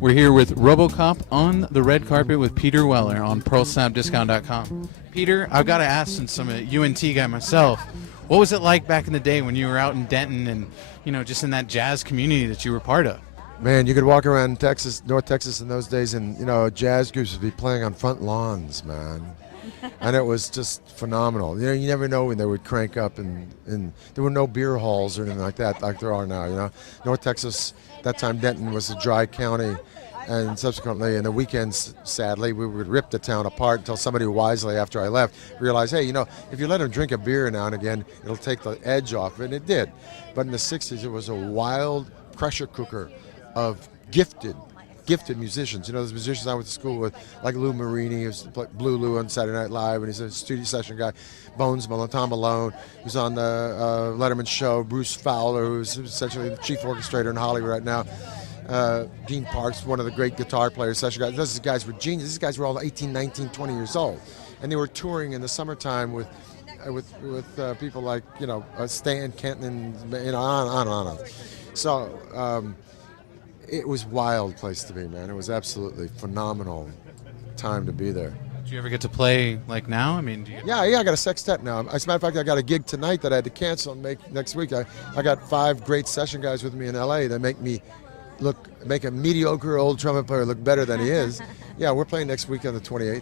We're here with RoboCop on the red carpet with Peter Weller on PearlSnapDiscount.com. Peter, I've got to ask, since I'm a UNT guy myself, what was it like back in the day when you were out in Denton and, you know, just in that jazz community that you were part of? Man, you could walk around Texas, North Texas in those days, and, you know, jazz groups would be playing on front lawns, man. And it was just phenomenal. You know, you never know when they would crank up, and there were no beer halls or anything like that like there are now, you know. North Texas, that time Denton was a dry county, and subsequently in the weekends, sadly, we would rip the town apart until somebody wisely, after I left, realized, hey, you know, if you let them drink a beer now and again, it'll take the edge off of it, and it did. But in the 60s, it was a wild pressure cooker of gifted musicians. You know, those musicians I went to school with, like Lou Marini, who's Blue Lou on Saturday Night Live, and he's a studio session guy. Bones Malone, Tom Malone, who's on the Letterman show. Bruce Fowler, who's essentially the chief orchestrator in Hollywood right now. Gene Parks, one of the great guitar players, session guys. Those guys were geniuses. These guys were all 18, 19, 20 years old. And they were touring in the summertime with people like, you know, Stan Kenton, and, you know, on and on. So, it was a wild place to be, man. It was absolutely phenomenal time to be there. Do you ever get to play like now? I mean, Yeah, I got a sextet now. As a matter of fact, I got a gig tonight that I had to cancel and make next week. I got 5 great session guys with me in LA that make a mediocre old trumpet player look better than he is. Yeah, we're playing next week on the 28th.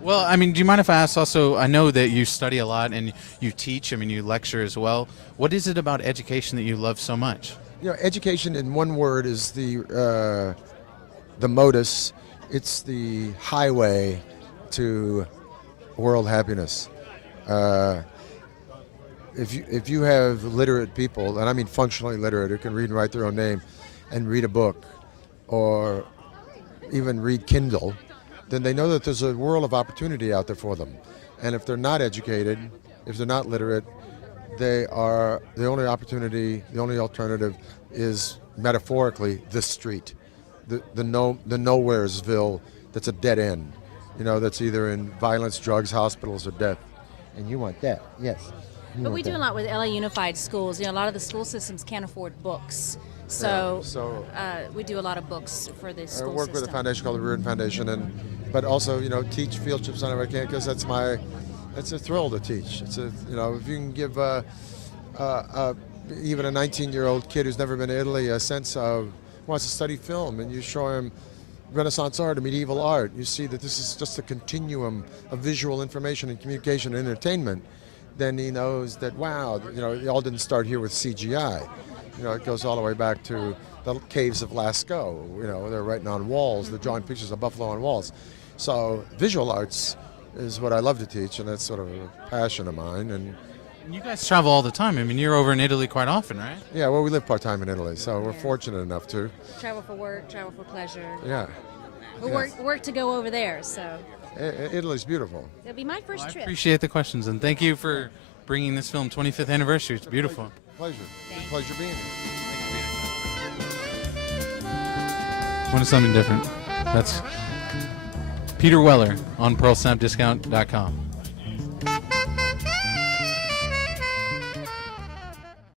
Well, I mean, do you mind if I ask also, I know that you study a lot and you teach, I mean, you lecture as well. What is it about education that you love so much? You know, education in one word is the modus. It's the highway to world happiness. If you have literate people, and I mean functionally literate, who can read and write their own name, and read a book, or even read Kindle, then they know that there's a world of opportunity out there for them. And if they're not educated, if they're not literate, they are the only opportunity, the only alternative is metaphorically the street, the nowheresville that's a dead end, you know, that's either in violence, drugs, hospitals, or death. And you want that, yes. But we do a lot with LA Unified Schools. You know, a lot of the school systems can't afford books. So, we do a lot of books for the school system. I work with a foundation called the Reardon Foundation, but also, you know, teach field trips on it if I can, because it's a thrill to teach. It's a, you know, if you can give even a 19-year-old kid who's never been to Italy a sense of, wants to study film, and you show him Renaissance art or medieval art, you see that this is just a continuum of visual information and communication and entertainment, then he knows that, wow, you know, it all didn't start here with CGI. You know, it goes all the way back to the caves of Lascaux. You know, they're writing on walls, they're drawing pictures of buffalo on walls. So visual arts is what I love to teach, and that's sort of a passion of mine. And you guys travel all the time. I mean, you're over in Italy quite often, right? Yeah, well, we live part-time in Italy, so we're fortunate enough to. Travel for work, travel for pleasure. Yeah. We work to go over there, so. Italy's beautiful. It'll be my first trip. I appreciate the questions, and thank you for bringing this film 25th anniversary. It's beautiful. Pleasure. Pleasure being here. Wanted something different. That's Peter Weller on PearlSnapDiscount.com.